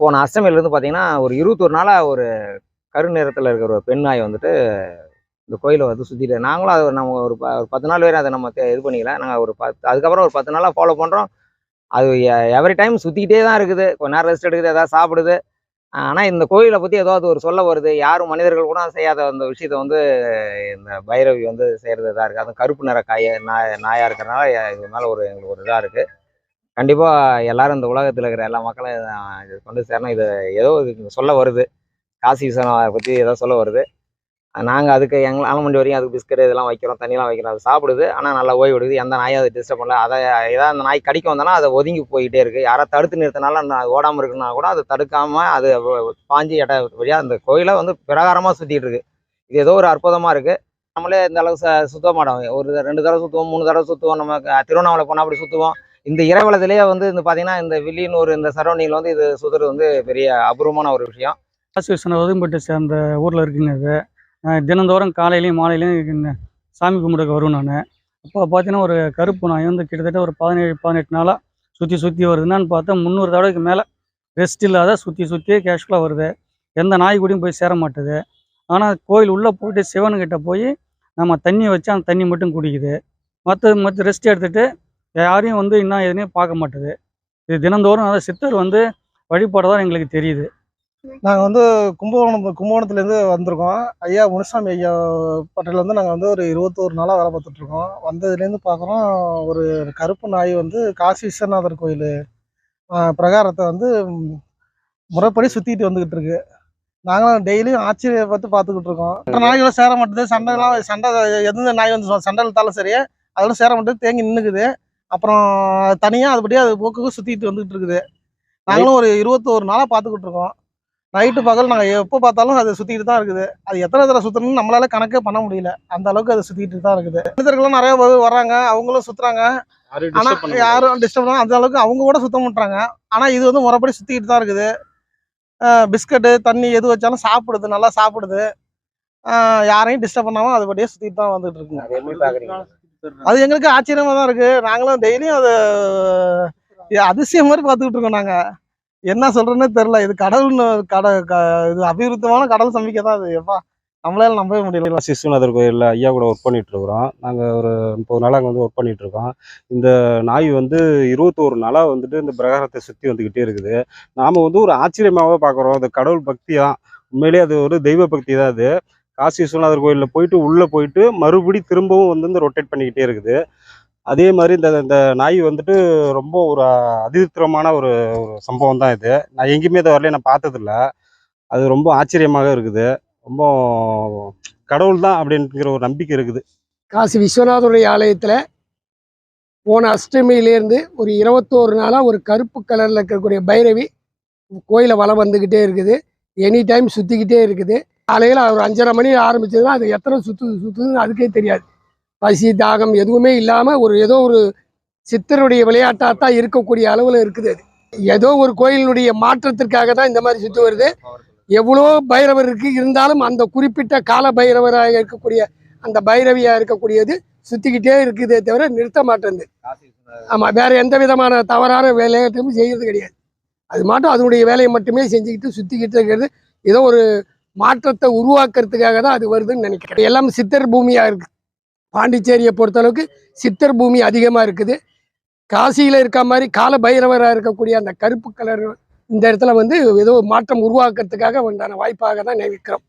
போன அஷ்டமியிலேருந்து பார்த்தீங்கன்னா ஒரு 21 நாளாக ஒரு கருநிறத்தில் இருக்கிற ஒரு பெண் நாய் வந்துட்டு இந்த கோயிலை வந்து சுற்றிட்டு நாங்களும் அது நம்ம ஒரு 10 நாள் வரை அதை நம்ம இது பண்ணிக்கல. நாங்கள் ஒரு அதுக்கப்புறம் ஒரு 10 நாளாக ஃபாலோ பண்ணுறோம். அது எவரி டைம் சுற்றிக்கிட்டே தான் இருக்குது. கொஞ்ச நேரம் ரெஸ்ட் எடுக்குது, எதாவது சாப்பிடுது. ஆனால் இந்த கோயிலை பற்றி ஏதாவது ஒரு சொல்ல வருது. யாரும் மனிதர்கள் கூட செய்யாத அந்த விஷயத்த வந்து இந்த பைரவி வந்து செய்கிறது இதாக இருக்குது. அதுவும் கருப்பு நிற நாயாக இருக்கிறனால இது மேலே எங்களுக்கு ஒரு இதாக இருக்குது. கண்டிப்பாக எல்லாரும் இந்த உலகத்தில் இருக்கிற எல்லா மக்களும் இது கொண்டு சேரணும். இது ஏதோ சொல்ல வருது. காசி விஸ்வநாதரை பற்றி ஏதோ சொல்ல வருது. நாங்கள் அதுக்கு எங்கள் ஆலமண்டி வரையும் அதுக்கு பிஸ்கட் இதெல்லாம் வைக்கிறோம், தண்ணியெலாம் வைக்கிறோம். அது சாப்பிடுது. ஆனால் நல்லா ஓய்வு எடுக்குது. எந்த நாயும் அதை டிஸ்டர்ப் பண்ணல. அதை ஏதாவது அந்த நாய் கடிக்க வந்தாலும் அதை ஒதுங்கி போய்கிட்டே இருக்குது. யாராவது தடுத்து நிறுத்தினாலும் அந்த ஓடாமல் இருக்குன்னா கூட அதை தடுக்காமல் அது பாஞ்சு வழியாக அந்த கோயிலை வந்து பிரகாரமாக சுற்றிட்டு இருக்கு. இது ஏதோ ஒரு அற்புதமாக இருக்குது. நம்மளே இந்த அளவுக்கு சுத்த மாட்டோம். ஒரு 2 தடவை சுற்றுவோம், 3 தடவை சுற்றுவோம். நம்ம திருவண்ணாமலை போனால் அப்படி சுற்றுவோம். இந்த இறைவலத்திலேயே வந்து இந்த பார்த்தீங்கன்னா இந்த வில்லியனூர் இந்த சரௌண்டிங்கில் வந்து இது சுற்றுறது வந்து பெரிய அபூர்வமான ஒரு விஷயம். காசி விஸ்வநாதர் ஒதும்பட்டு சேர்ந்த ஊரில் இருக்குங்க. இது தினந்தோறும் காலையிலையும் மாலையிலையும் சாமி கும்பிடுக்க வரும். நான் அப்போ பார்த்தீங்கன்னா ஒரு கருப்பு நாய் வந்து கிட்டத்தட்ட ஒரு 17-18 நாளாக சுற்றி வருதுன்னான்னு பார்த்தா 300 தடவைக்கு மேலே ரெஸ்ட் இல்லாத சுற்றி கேஷுவலாக வருது. எந்த நாய் கூடயும் போய் சேர மாட்டுது. ஆனால் கோயில் உள்ளே போயிட்டு சிவனுக்கிட்ட போய் நம்ம தண்ணி வச்சு அந்த தண்ணி மட்டும் குடிக்குது. மற்ற ரெஸ்ட் எடுத்துகிட்டு யாரையும் வந்து இன்னும் எதுனே பார்க்க மாட்டுது. இது தினந்தோறும் அதாவது சித்தர் வந்து வழிபாடு தான் எங்களுக்கு தெரியுது. நாங்கள் வந்து கும்பகோணத்துலேருந்து வந்திருக்கோம். ஐயா முனுசாமி ஐயா பட்டையில் வந்து நாங்கள் வந்து ஒரு 21 நாளாக வேலை பார்த்துட்ருக்கோம். வந்ததுலேருந்து பார்க்குறோம், ஒரு கருப்பு நாய் வந்து காசி விஸ்வநாதர் கோயில் பிரகாரத்தை வந்து முறைப்படி சுற்றிட்டு வந்துக்கிட்டு இருக்கு. நாங்களும் டெய்லியும் ஆச்சரியப்பட்டு பார்த்துக்கிட்டு இருக்கோம். மற்ற நாய்களும் சேர மாட்டுது, சண்டை எந்த நாய் வந்து சண்டை இழுத்தாலும் சரி அதெல்லாம் சேர மாட்டுது, தேங்கி நின்றுக்குது. அப்புறம் தனியாக அதுபடியே அது போக்குக்கு சுற்றிட்டு வந்துக்கிட்டு இருக்குது. நாங்களும் ஒரு 21 நாளாக பார்த்துக்கிட்டு இருக்கோம். நைட்டு பகல் நாங்கள் எப்போ பார்த்தாலும் அது சுற்றிக்கிட்டு தான் இருக்குது. அது எத்தனை தடவை சுற்றணும்னு நம்மளால கணக்கே பண்ண முடியல. அந்த அளவுக்கு அது சுற்றிக்கிட்டு தான் இருக்குது. மனிதர்களும் நிறைய பேர் வர்றாங்க, அவங்களும் சுற்றுறாங்க. ஆனால் யாரும் டிஸ்டர்ப் பண்ணால் அந்த அளவுக்கு அவங்க கூட சுத்தம் பண்ணுறாங்க. ஆனால் இது வந்து முறைப்படி சுற்றிக்கிட்டு தான் இருக்குது. பிஸ்கட்டு தண்ணி எது வச்சாலும் சாப்பிடுது, நல்லா சாப்பிடுது. யாரையும் டிஸ்டர்ப் பண்ணாமல் அதுபடியே சுற்றிட்டு தான் வந்துட்டு இருக்குங்க. அது எப்படி பார்க்குறீங்க? அது எங்களுக்கு ஆச்சரியமாக தான் இருக்குது. நாங்களும் டெய்லியும் அது அதிசயம் மாதிரி பார்த்துக்கிட்டு இருக்கோம். நாங்கள் என்ன சொல்கிறேன்னே தெரில. இது கடவுள்னு இது அபிவிருத்தமான கடவுள் சம்பிக்கை தான் அது. எப்பா நம்மளால நம்பவே முடியல. காசி விஸ்வநாதர் கோயிலில் ஐயா கூட ஒர்க் பண்ணிட்டு இருக்கிறோம். நாங்கள் ஒரு 30 நாளாக அங்கே வந்து ஒர்க் பண்ணிட்டு இருக்கோம். இந்த நாய் வந்து 21 நாளாக வந்துட்டு இந்த பிரகாரத்தை சுற்றி வந்துக்கிட்டே இருக்குது. நாம் வந்து ஒரு ஆச்சரியமாகவே பார்க்குறோம். அது கடவுள் பக்தி தான், உண்மையிலேயே அது ஒரு தெய்வ பக்தி தான். அது காசி விஸ்வநாதர் கோயிலில் போயிட்டு உள்ளே போயிட்டு மறுபடி திரும்பவும் வந்து இந்த ரொட்டேட் பண்ணிக்கிட்டே இருக்குது. அதே மாதிரி இந்த இந்த நாய் வந்துட்டு ரொம்ப ஒரு அதிர்த்திரமான ஒரு ஒரு சம்பவம் தான் இது. நான் எங்கேயுமே இதை வரலையும் நான் பார்த்ததில்ல. அது ரொம்ப ஆச்சரியமாக இருக்குது. ரொம்ப கடவுள் தான் அப்படிங்கிற ஒரு நம்பிக்கை இருக்குது. காசி விஸ்வநாதருடைய ஆலயத்தில் போன அஷ்டமியிலேருந்து ஒரு 21 நாளாக ஒரு கருப்பு கலரில் இருக்கக்கூடிய பைரவி கோயிலை வலம் வந்துக்கிட்டே இருக்குது. எனி டைம் சுற்றிக்கிட்டே இருக்குது. காலையில் ஒரு 5:30 மணி ஆரம்பிச்சதுன்னா அது எத்தனை சுற்றுதுன்னு அதுக்கே தெரியாது. பசி தாகம் எதுவுமே இல்லாமல் ஏதோ ஒரு சித்தருடைய விளையாட்டாக தான் இருக்கக்கூடிய அளவில் இருக்குது. அது ஏதோ ஒரு கோயிலுடைய மாற்றத்திற்காக தான் இந்த மாதிரி சுற்றி வருது. எவ்வளோ பைரவர் இருக்கு, இருந்தாலும் அந்த குறிப்பிட்ட கால பைரவராக இருக்கக்கூடிய அந்த பைரவியாக இருக்கக்கூடியது சுற்றிக்கிட்டே இருக்குதே தவிர நிறுத்த மாட்டேங்குது. ஆமாம், வேற எந்த விதமான தவறான வேலையும் செய்யறது கிடையாது. அது மட்டும் அதனுடைய வேலையை மட்டுமே செஞ்சுக்கிட்டு சுற்றிக்கிட்டு இருக்கிறது. ஏதோ ஒரு மாற்றத்தை உருவாக்குறதுக்காக தான் அது வருதுன்னு நினைக்கிறேன். எல்லாம் சித்தர் பூமியாக இருக்குது. பாண்டிச்சேரியை பொறுத்தளவுக்கு சித்தர் பூமி அதிகமாக இருக்குது. காசியில் இருக்க மாதிரி கால பைரவராக இருக்கக்கூடிய அந்த கருப்பு கலர் இந்த இடத்துல வந்து ஏதோ மாற்றம் உருவாக்குறதுக்காக உண்டான வாய்ப்பாக தான் நினைக்கிறோம்.